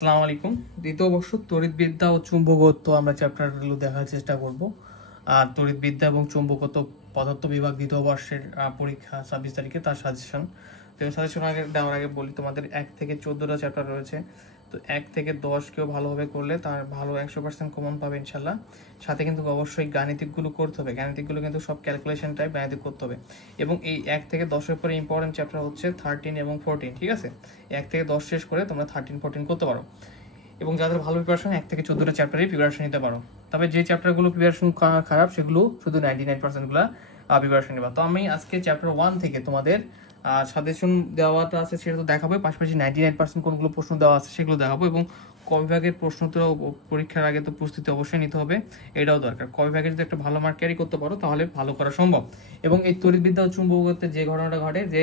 আসসালামু আলাইকুম। দ্বিতীয় বর্ষ তড়িৎবিদ্যা ও চুম্বকত্ব আমরা চ্যাপ্টারগুলো দেখার চেষ্টা করব। আর তড়িৎবিদ্যা এবং চুম্বকত্ব পদার্থ বিভাগ দ্বিতীয় বর্ষের পরীক্ষা 26 তারিখে তার সাজেশন। তো সাজেশন দেওয়ার আগে বলি, তোমাদের 1 থেকে 14টা চ্যাপ্টার রয়েছে। তো 1 থেকে 10 কেউ ভালোভাবে করলে তার ভালো 100% কমন পাবে ইনশাল্লাহ। সাথে কিন্তু অবশ্যই গাণিতিকগুলো করতে হবে, গাণিতিকগুলো কিন্তু সব ক্যালকুলেশন টাইপ গাণিতিক করতে হবে। এবং এই 1 থেকে 10-এর পরে ইম্পর্টেন্ট চ্যাপ্টার হচ্ছে 13 এবং 14, ঠিক আছে? 1 থেকে 10 শেষ করে তোমরা 13, 14 করতে পারো। এবং যাদের ভালো প্রিপারেশন 1 থেকে 14টা চ্যাপ্টারে প্রিপারেশন নিতে পারো। তবে যে চ্যাপ্টারগুলো প্রিপারেশন খারাপ সেগুলো শুধু 99% গুলা প্রিপারেশন নেবা। তো আমি আজকে চ্যাপ্টার 1 থেকে তোমাদের সাজেশন দেওয়াটা আছে সেটা তো দেখাবো, পাশাপাশি 99% কোনগুলো প্রশ্ন দেওয়া আছে সেগুলো দেখাবো। এবং ক বিভাগের প্রশ্ন তো পরীক্ষার আগে তো প্রস্তুতি অবশ্যই নিতে হবে, এটাও দরকার। ক বিভাগে যদি একটা ভালো মার্ক ক্যারি করতে পারো তাহলে ভালো করা সম্ভব। এবং এই তড়িৎবিদ্যা ও চুম্বকত্বের যে ঘটনাটা ঘটে যে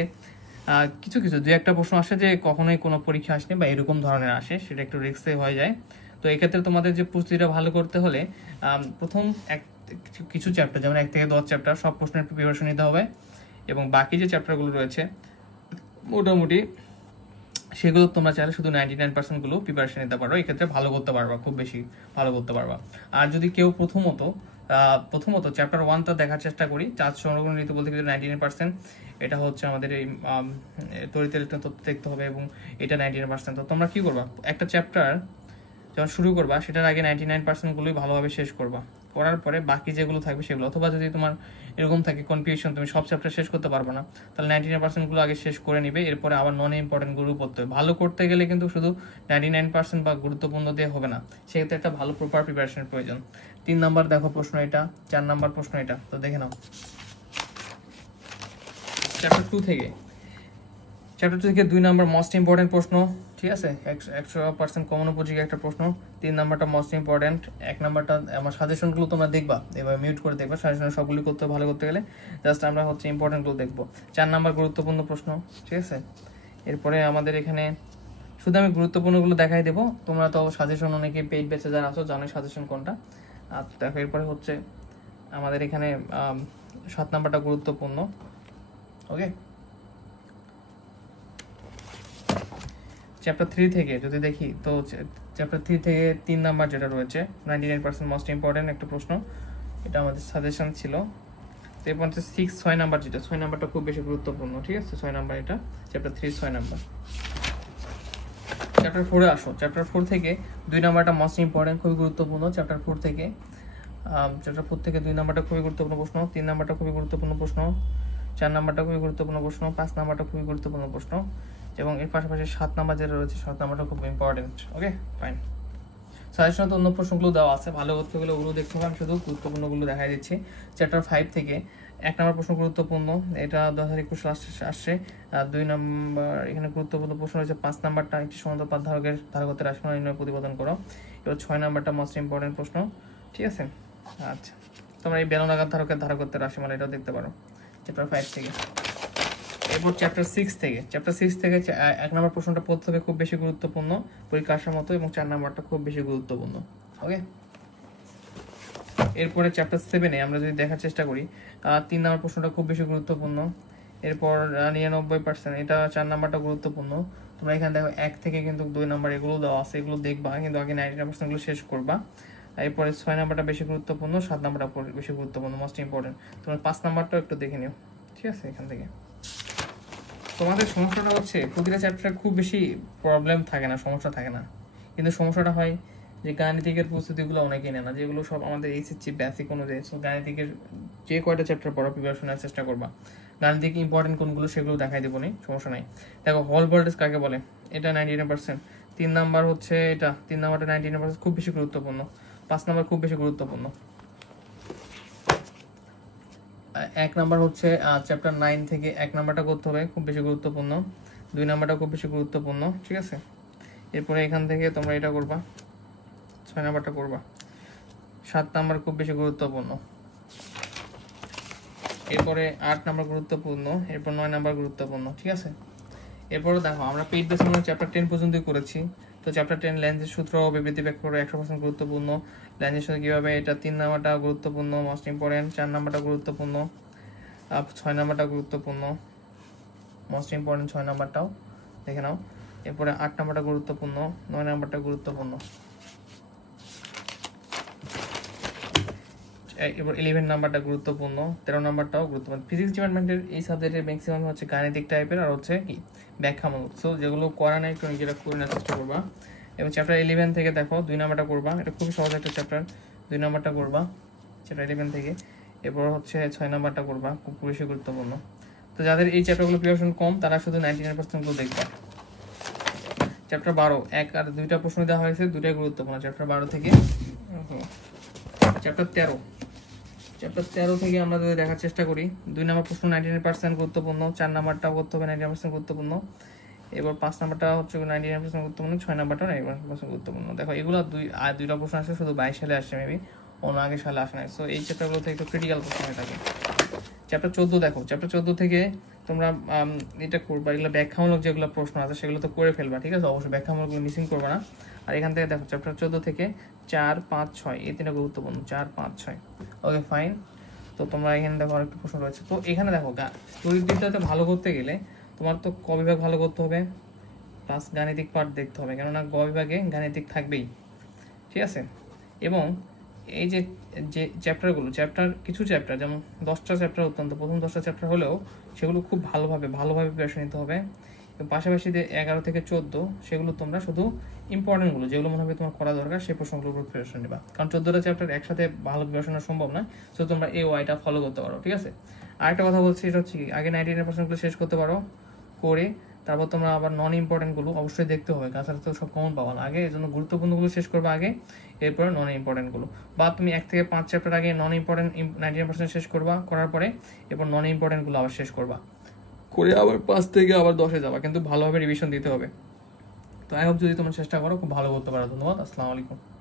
কিছু দুই একটা প্রশ্ন আসে যে কখনোই কোনো পরীক্ষা আসেনি বা এরকম ধরনের আসে, সেটা একটু রিস্কে হয়ে যায়। তো এক্ষেত্রে তোমাদের যে প্রস্তুতিটা ভালো করতে হলে প্রথম কিছু চ্যাপ্টার যেমন 1 থেকে 10 চ্যাপ্টার সব প্রশ্নের প্রিপারেশন নিতে হবে। এবং বাকি যে চ্যাপ্টারগুলো রয়েছে মোটামুটি সেগুলো তোমরা চাইলে শুধু 99% গুলো প্রিপারেশন নিতে পারো, এক্ষেত্রে ভালো করতে পারবা, খুব বেশি ভালো করতে পারবা। আর যদি কেউ প্রথমত চ্যাপ্টার 1টা দেখার চেষ্টা করি, চার্জ সংরক্ষণ নীতি বলতে গেলে 99%, এটা হচ্ছে আমাদের এই তড়িতের তথ্য দেখতে হবে এবং এটা 99%। তো তোমরা কি করবা, একটা চ্যাপ্টার যখন শুরু করবা সেটার আগে 99% গুলোই ভালোভাবে শেষ করবা, করার পরে বাকি যেগুলো থাকবে সেগুলো, অথবা যদি তোমার এরকম থাকে কনফিউশন তুমি সব চ্যাপ্টার শেষ করতে পারবে না, তাহলে 99% গুলো আগে শেষ করে নিবে, এরপরে আবার নন ইম্পর্টেন্ট গুলো পড়তে হবে। ভালো করতে গেলে কিন্তু শুধু 99% বা গুরুত্বপূর্ণ দিয়ে হবে না, সেক্ষেত্রে একটা ভালো প্রপার প্রিপারেশনের প্রয়োজন। 3 নাম্বার দেখো প্রশ্ন এটা, 4 নাম্বার প্রশ্ন এটা, তো দেখে নাও। চ্যাপ্টার 2 থেকে 2 নাম্বার মোস্ট ইম্পর্টেন্ট প্রশ্ন, ঠিক আছে? 100% কমন উপযোগী একটা প্রশ্ন। 3 নাম্বারটা মোস্ট ইম্পর্টেন্ট। 1 নাম্বারটা আমার সাজেশনগুলো তোমরা দেখবা, এবার মিউট করে দেখবা, সাজেশন সবগুলি করতে ভালো করতে গেলে জাস্ট আমরা হচ্ছে ইম্পর্টেন্টগুলো দেখবো। 4 নাম্বার গুরুত্বপূর্ণ প্রশ্ন, ঠিক আছে? এরপরে আমাদের এখানে শুধু আমি গুরুত্বপূর্ণগুলো দেখাই দেবো, তোমরা তো সাজেশন অনেকে পেইড ব্যাচে যারা আছো জানো সাজেশন কোনটা। আর দেখো এরপরে হচ্ছে আমাদের এখানে 7 নাম্বারটা গুরুত্বপূর্ণ। ওকে, চ্যাপ্টার 3 থেকে যদি দেখি তো চ্যাপ্টার 3 থেকে 3 নাম্বার যেটা রয়েছে 99% মোস্ট ইম্পর্টেন্ট একটা প্রশ্ন, এটা আমাদের সাজেশন ছিল। তো এরপর হচ্ছে 6 নাম্বার, যেটা 6 নাম্বারটা খুব বেশি গুরুত্বপূর্ণ, ঠিক আছে? 6 নাম্বার এটা চ্যাপ্টার 3 6 নাম্বার। চ্যাপ্টার 4-এ আসো, চ্যাপ্টার 4 থেকে 2 নাম্বারটা মোস্ট ইম্পর্টেন্ট, খুবই গুরুত্বপূর্ণ। চ্যাপ্টার 4 থেকে 2 নাম্বারটা খুবই গুরুত্বপূর্ণ প্রশ্ন, 3 নাম্বারটা খুবই গুরুত্বপূর্ণ প্রশ্ন, 4 নাম্বারটা খুবই গুরুত্বপূর্ণ প্রশ্ন, 5 নাম্বারটা খুবই গুরুত্বপূর্ণ প্রশ্ন, এবং এর পাশাপাশি 7 নাম্বার যেটা রয়েছে 7 নাম্বারটা খুব ইম্পর্টেন্ট। Okay fine. সাজেশনে তো অন্য প্রশ্নগুলো দেওয়া আছে, ভালো করতে গেলে ওগুলো দেখতে হবে, আমি শুধু গুরুত্বপূর্ণগুলো দেখাই দিচ্ছি। চ্যাপ্টার 5 থেকে 1 নাম্বার প্রশ্ন গুরুত্বপূর্ণ, এটা 2021 আসছে। 2 নাম্বার এখানে গুরুত্বপূর্ণ প্রশ্ন রয়েছে। 5 নাম্বারটা একটি সমান্তরাল ধারকত্বের রাশিমালা নির্ণয় প্রতিপাদন করো। এবার 6 নাম্বারটা মোস্ট ইম্পর্টেন্ট প্রশ্ন, ঠিক আছে? আচ্ছা, তোমরা এই বেলনাকার ধারকত্বের রাশিমালা এটাও দেখতে পারো চ্যাপ্টার 5 থেকে। এরপর চ্যাপ্টার 6 থেকে 1 নাম্বার প্রশ্নটা পড়তে হবে, খুব বেশি গুরুত্বপূর্ণ, পরীক্ষা আসার মতো, এবং 4 নাম্বারটা খুব বেশি গুরুত্বপূর্ণ। ওকে, এরপরে চ্যাপ্টার 7-এ আমরা যদি দেখার চেষ্টা করি, 3 নাম্বার প্রশ্নটা খুব বেশি গুরুত্বপূর্ণ। এরপর 99%, এটা 4 নাম্বারটা গুরুত্বপূর্ণ। তোমরা এখানে দেখো 1 থেকে কিন্তু 2 নাম্বার এগুলো দেওয়া আছে, এগুলো দেখবা, কিন্তু আগে 99% গুলো শেষ করবা। এরপরে 6 নাম্বারটা বেশি গুরুত্বপূর্ণ, 7 নাম্বারটা বেশি গুরুত্বপূর্ণ, মোস্ট ইম্পর্টেন্ট। তোমরা 5 নাম্বারটাও একটু দেখে নিও, ঠিক আছে? এখান থেকে তোমাদের সমস্যাটা হচ্ছে প্রতিটা চ্যাপ্টারে খুব বেশি প্রবলেম থাকে না, সমস্যা থাকে না, কিন্তু সমস্যাটা হয় যে গাণিতিকের প্রস্তুতিগুলো অনেকেই নেয় না, যেগুলো সব আমাদের এইচএসসি বেসিক অনুযায়ী। সো গাণিতিকের যে কয়টা চ্যাপ্টার পড়া প্রিপারেশন নেওয়ার চেষ্টা করবা, গাণিতিক ইম্পর্টেন্ট কোনগুলো সেগুলো দেখাই দেবো, নি সমস্যা নাই। দেখো হল ভোল্টেজ কাকে বলে, এটা 99%। 3 নাম্বার হচ্ছে এটা, 3 নাম্বারটা 99% খুব বেশি গুরুত্বপূর্ণ। 5 নাম্বার খুব বেশি গুরুত্বপূর্ণ। 1 নাম্বার হচ্ছে চ্যাপ্টার 9 থেকে 1 নাম্বারটা করতে হবে, খুব বেশি গুরুত্বপূর্ণ। 2 নাম্বারটা খুব বেশি গুরুত্বপূর্ণ, ঠিক আছে? এরপরে এখান থেকে তোমরা এটা করবা, 6 নাম্বারটা করবা। 7 নাম্বার খুব বেশি গুরুত্বপূর্ণ। এরপরে 8 নাম্বার গুরুত্বপূর্ণ। এরপর 9 নাম্বার গুরুত্বপূর্ণ, ঠিক আছে? এরপরে দেখো আমরা পেইড বেস চ্যাপ্টার 10 পর্যন্তই করেছি। তো চ্যাপ্টার 10 লেন্সের সূত্র ও বিবৃতি ব্যাখ্যা করে 100% গুরুত্বপূর্ণ। লেন্সের সাথে কীভাবে, এটা 3 নাম্বারটা গুরুত্বপূর্ণ, মোস্ট ইম্পর্টেন্ট। 4 নাম্বারটা গুরুত্বপূর্ণ, 6 নাম্বারটা গুরুত্বপূর্ণ, মোস্ট ইম্পর্টেন্ট। 6 নাম্বারটাও দেখে নাও। এরপরে 8 নাম্বারটা গুরুত্বপূর্ণ, 9 নাম্বারটা গুরুত্বপূর্ণ, এবার 11 নাম্বারটা গুরুত্বপূর্ণ, 13 নাম্বারটাও গুরুত্বপূর্ণ। ফিজিক্স ডিপার্টমেন্টের এই সাবজেক্টের ম্যাক্সিমাম হচ্ছে গাণিতিক টাইপের আর হচ্ছে কি ব্যাখ্যামূলক। সো যেগুলো করা নাই একটু নিজেরা করে নেওয়ার চেষ্টা করবা। এবং চ্যাপ্টার 11 থেকে দেখো 2 নাম্বারটা করবা, এটা খুবই সহজ একটা চ্যাপ্টার, 2 নাম্বারটা করবা চ্যাপ্টার 11 থেকে। এরপর হচ্ছে 6 নাম্বারটা করবা, খুব বেশি গুরুত্বপূর্ণ। তো যাদের এই চ্যাপ্টারগুলো প্রিপারেশন কম তারা শুধু 99% গুলো দেখবা। চ্যাপ্টার 12 1 আর 2টা প্রশ্ন দেওয়া হয়েছে, দুটাই গুরুত্বপূর্ণ চ্যাপ্টার 12 থেকে। চ্যাপ্টার 13 থেকে আমরা যদি দেখার চেষ্টা করি, 2 নাম্বার প্রশ্ন 99% গুরুত্বপূর্ণ, 4 নাম্বারটাও করতে হবে 99% গুরুত্বপূর্ণ, এবার 5 নাম্বারটা হচ্ছে 99% গুরুত্বপূর্ণ, 6 নাম্বারটাও 99% গুরুত্বপূর্ণ। দেখো এগুলো দুইটা প্রশ্ন আসে শুধু 22 সালে আসছে, মেবি অন্য আগে সালে আসে নাই। সো এই চ্যাপ্টারগুলো থেকে একটু ক্রিটিক্যাল প্রশ্ন হয়ে থাকে। চ্যাপ্টার 14 দেখো, চ্যাপ্টার 14 থেকে তোমরা এটা করবা, এগুলো ব্যাখ্যামূলক যেগুলো প্রশ্ন আছে সেগুলো তো করে ফেলবা, ঠিক আছে, অবশ্যই ব্যাখ্যামূলকগুলো মিসিং করবা না। আর এখান থেকে দেখো চ্যাপ্টার 14 থেকে 4, 5, 6 এই তিনটা গুরুত্বপূর্ণ, 4, 5, 6। Okay fine. তো তোমরা এখানে দেখো আরেকটা প্রশ্ন রয়েছে। তো এখানে দেখো তড়িৎবিদ্যাতে ভালো করতে গেলে তোমার তো ক বিভাগ ভালো করতে হবে, প্লাস গাণিতিক পার্ট দেখতে হবে, কেননা গ বিভাগে গাণিতিক থাকবেই, ঠিক আছে। এবং এই যে চ্যাপ্টারগুলো, কিছু চ্যাপ্টার যেমন 10টা চ্যাপ্টার অত্যন্ত প্রথম 10টা চ্যাপ্টার হলেও সেগুলো খুব ভালোভাবে প্রিপারেশন নিতে হবে। এবং পাশাপাশি যে 11 থেকে 14 সেগুলো তোমরা শুধু ইম্পর্টেন্টগুলো যেগুলো মনে হবে তোমার করা দরকার সেই প্রশ্নগুলোর উপর প্রিপারেশন নেবা, কারণ 14টা চ্যাপ্টার একসাথে ভালো প্রিপারেশন সম্ভব না। সো তোমরা এই ওয়াইটা ফলো করতে পারো, ঠিক আছে। আরেকটা কথা বলছি, এটা হচ্ছে কি আগে 99% শেষ করতে পারো, করে তারপর তোমরা আবার নন ইম্পর্টেন্টগুলো অবশ্যই দেখতে হবে, তাছাড়া তো সব কমন পাবা না। আগে এই জন্য গুরুত্বপূর্ণগুলো শেষ করবে আগে, এরপরে নন ইম্পর্টেন্টগুলো, বা তুমি 1 থেকে 5 চ্যাপ্টার আগে নন ইম্পর্টেন্ট 99% শেষ করবা, করার পরে এরপর নন ইম্পর্টেন্টগুলো আবার শেষ করবা, করে আবার 5 থেকে আবার 10-এ যাবা, কিন্তু ভালোভাবে রিভিশন দিতে হবে। তো আই হোপ যদি তোমরা চেষ্টা করো খুব ভালো করতে পারো। ধন্যবাদ, আসসালামু আলাইকুম।